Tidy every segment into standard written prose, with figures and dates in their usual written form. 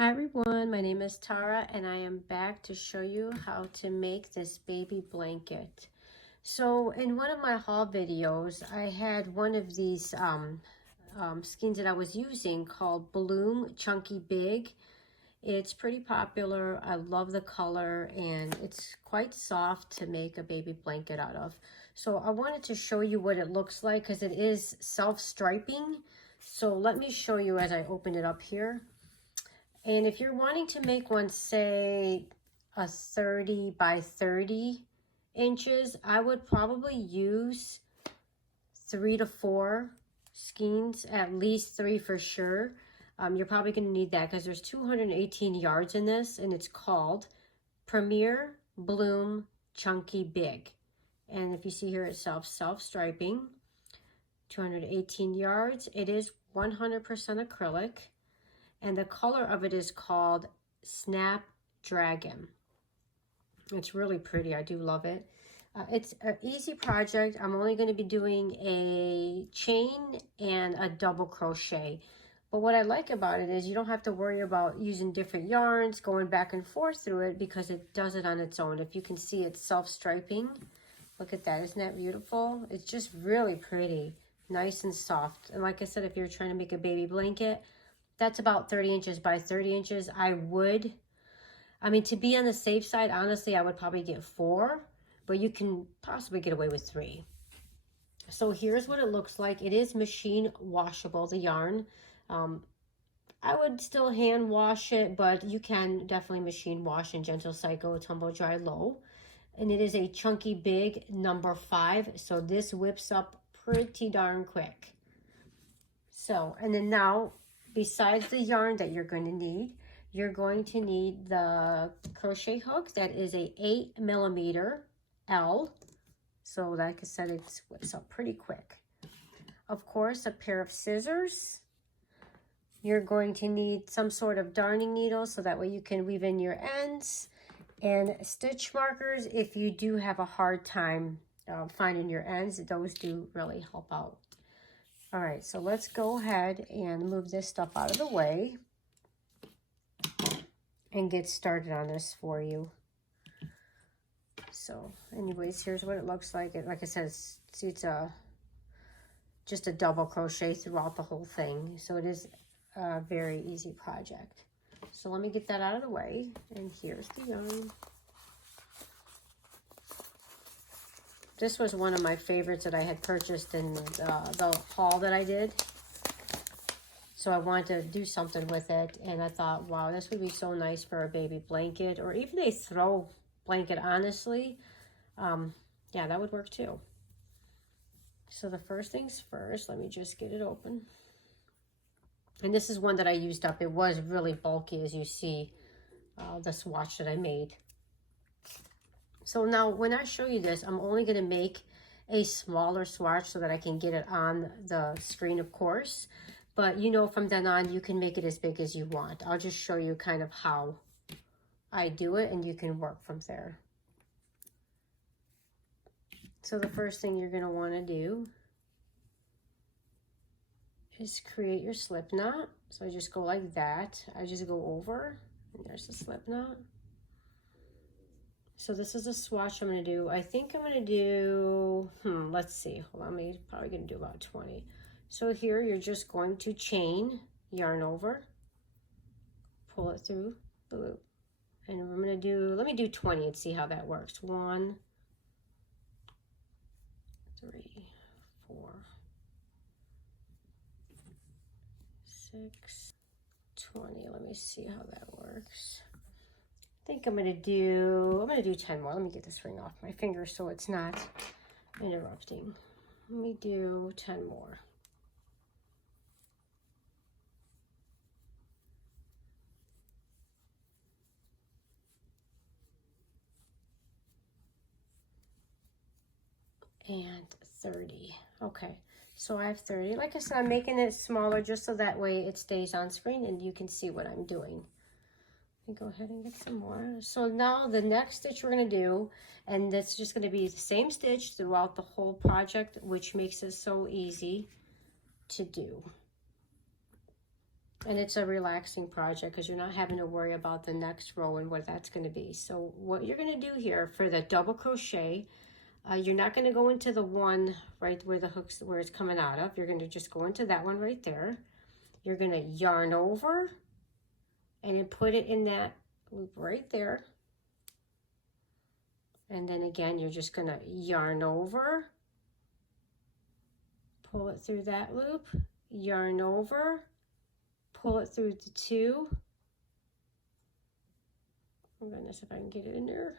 Hi everyone, my name is Tara and I am back to show you how to make this baby blanket. So in one of my haul videos, I had one of these skeins that I was using called Bloom Chunky Big. It's pretty popular. I love the color and it's quite soft to make a baby blanket out of. So I wanted to show you what it looks like because it is self-striping. So let me show you as I open it up here. And if you're wanting to make one, say a 30 by 30 inches, I would probably use 3 to 4 skeins, at least 3 for sure. You're probably going to need that because there's 218 yards in this, and it's called Premier Bloom Chunky Big. And if you see here, it's self-striping, 218 yards. It is 100% acrylic. And the color of it is called Snapdragon. It's really pretty. I do love it. It's an easy project. I'm only going to be doing a chain and a double crochet. But what I like about it is you don't have to worry about using different yarns, going back and forth through it because it does it on its own. If you can see, it's self-striping. Look at that. Isn't that beautiful? It's just really pretty. Nice and soft. And like I said, if you're trying to make a baby blanket, that's about 30 inches by 30 inches. I mean, to be on the safe side, honestly, I would probably get 4, but you can possibly get away with 3. So here's what it looks like. It is machine washable, the yarn. I would still hand wash it, but you can definitely machine wash in gentle cycle, tumble dry low. And it is a chunky big number 5. So this whips up pretty darn quick. So, and then now, besides the yarn that you're going to need, you're going to need the crochet hook. That is a 8mm L. So like I said, it whips up pretty quick. Of course, a pair of scissors. You're going to need some sort of darning needle so that way you can weave in your ends. And stitch markers if you do have a hard time finding your ends. Those do really help out. All right, so let's go ahead and move this stuff out of the way and get started on this for you. So anyways, here's what it looks like. Like I said, see, it's just a double crochet throughout the whole thing. So it is a very easy project. So let me get that out of the way. And here's the yarn. This was one of my favorites that I had purchased in the haul that I did. So I wanted to do something with it. And I thought, wow, this would be so nice for a baby blanket or even a throw blanket, honestly. Yeah, that would work too. So the first things first, let me just get it open. And this is one that I used up. It was really bulky, as you see, the swatch that I made. So now when I show you this, I'm only going to make a smaller swatch so that I can get it on the screen, of course. But you know, from then on, you can make it as big as you want. I'll just show you kind of how I do it and you can work from there. So the first thing you're going to want to do is create your slip knot. So I just go like that. I just go over and there's the slip knot. So this is a swatch I'm going to do. I think I'm going to do, let's see. Hold on, I'm probably going to do about 20. So here you're just going to chain, yarn over, pull it through the loop. And I'm going to do, let me do 20 and see how that works. 1, 3, 4, 6, 20. Let me see how that works. I think I'm gonna do 10 more. Let me get this ring off my finger so it's not interrupting. Let me do 10 more. And 30. Okay, so I have 30. Like I said, I'm making it smaller just so that way it stays on screen and you can see what I'm doing. Go ahead and get some more. So now the next stitch we're going to do, and that's just going to be the same stitch throughout the whole project, which makes it so easy to do. And it's a relaxing project because you're not having to worry about the next row and what that's going to be. So what you're going to do here for the double crochet, you're not going to go into the one right where the hook's, where it's coming out of. You're going to just go into that one right there. You're going to yarn over and then put it in that loop right there. And then again, you're just going to yarn over, pull it through that loop, yarn over, pull it through the two. Oh goodness, if I can get it in there.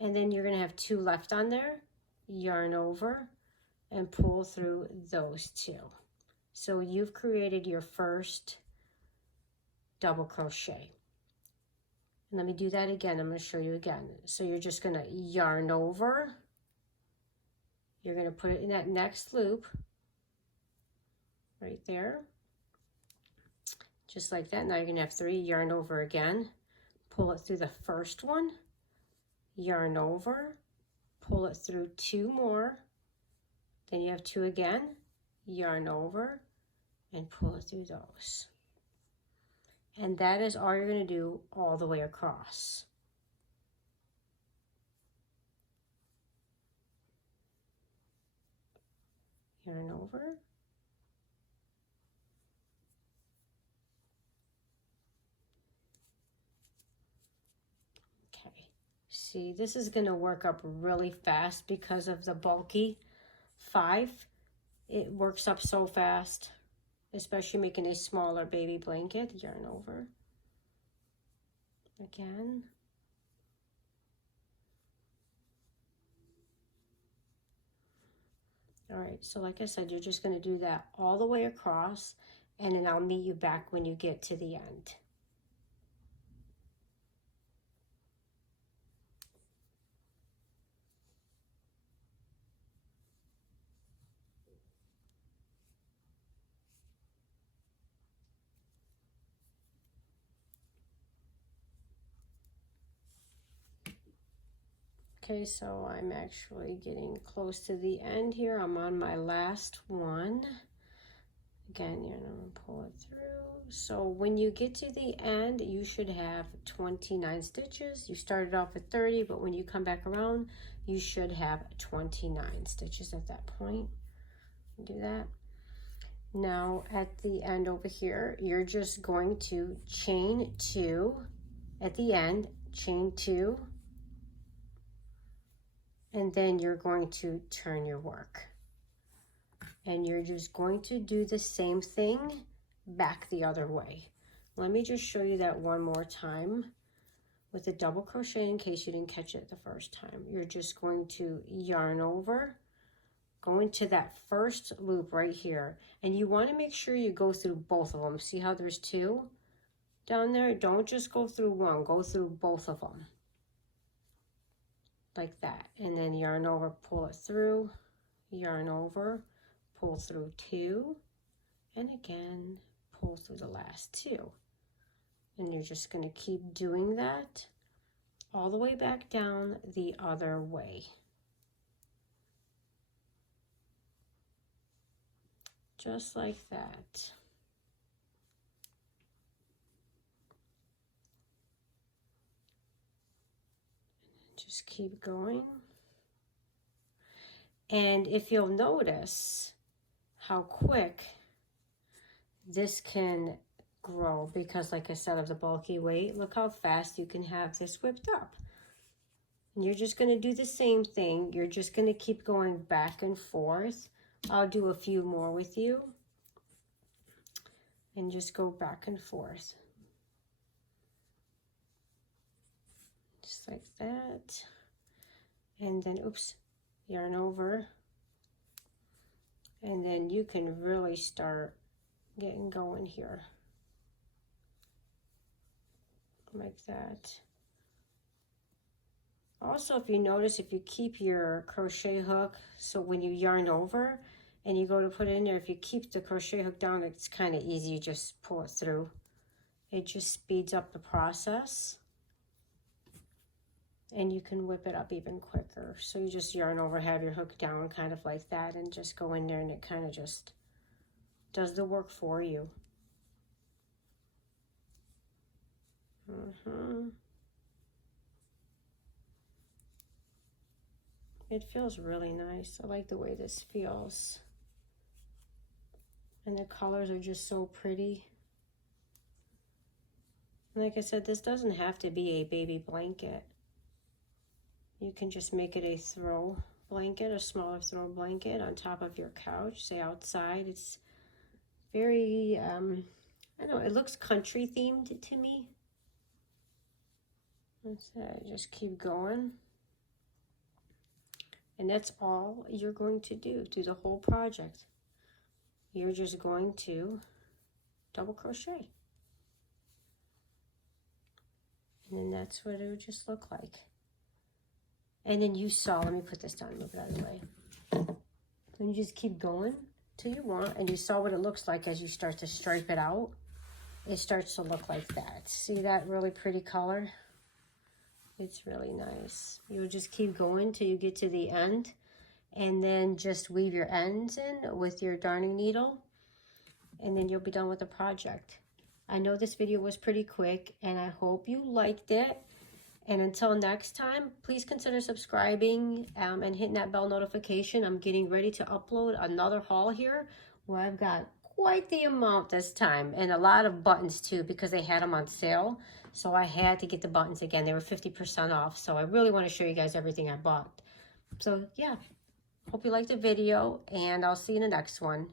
And then you're going to have two left on there, yarn over and pull through those two. So you've created your first double crochet. And let me do that again. I'm going to show you again. So you're just going to yarn over. You're going to put it in that next loop right there. Just like that. Now you're going to have three, yarn over again, pull it through the first one, yarn over, pull it through two more, then you have two again, yarn over, and pull it through those. And that is all you're going to do all the way across. Yarn over. Okay, see, this is going to work up really fast because of the bulky 5. It works up so fast, especially making a smaller baby blanket. Yarn over again. All right, so like I said, you're just going to do that all the way across, and then I'll meet you back when you get to the end. Okay, so I'm actually getting close to the end here. I'm on my last one. Again, you're going to pull it through. So when you get to the end, you should have 29 stitches. You started off with 30, but when you come back around, you should have 29 stitches at that point. Do that. Now at the end over here, you're just going to chain 2 at the end, chain 2, and then you're going to turn your work. And you're just going to do the same thing back the other way. Let me just show you that one more time with a double crochet in case you didn't catch it the first time. You're just going to yarn over, go into that first loop right here, and you want to make sure you go through both of them. See how there's 2 down there? Don't just go through one, go through both of them. Like that. And then yarn over, pull it through, yarn over, pull through 2, and again pull through the last 2. And you're just going to keep doing that all the way back down the other way. Just like that. Just keep going. And if you'll notice how quick this can grow, because like I said, of the bulky weight, look how fast you can have this whipped up. And you're just going to do the same thing. You're just going to keep going back and forth. I'll do a few more with you. And just go back and forth. Just like that. And then, oops, yarn over. And then you can really start getting going here. Like that. Also, if you notice, if you keep your crochet hook, so when you yarn over and you go to put it in there, if you keep the crochet hook down, it's kind of easy. You just pull it through. It just speeds up the process. And you can whip it up even quicker. So you just yarn over, have your hook down kind of like that, and just go in there, and it kind of just does the work for you. It feels really nice. I like the way this feels. And the colors are just so pretty. Like I said, this doesn't have to be a baby blanket. You can just make it a throw blanket, a smaller throw blanket on top of your couch, say outside. It's very, I don't know, it looks country themed to me. Just keep going. And that's all you're going to do through the whole project. You're just going to double crochet. And then that's what it would just look like. And then you saw, let me put this down, move it out of the way. Then you just keep going till you want, and you saw what it looks like as you start to stripe it out. It starts to look like that. See that really pretty color? It's really nice. You'll just keep going till you get to the end, and then just weave your ends in with your darning needle, and then you'll be done with the project. I know this video was pretty quick, and I hope you liked it. And until next time, please consider subscribing and hitting that bell notification. I'm getting ready to upload another haul here where I've got quite the amount this time, and a lot of buttons too, because they had them on sale. So I had to get the buttons again. They were 50% off. So I really want to show you guys everything I bought. So yeah, hope you liked the video, and I'll see you in the next one.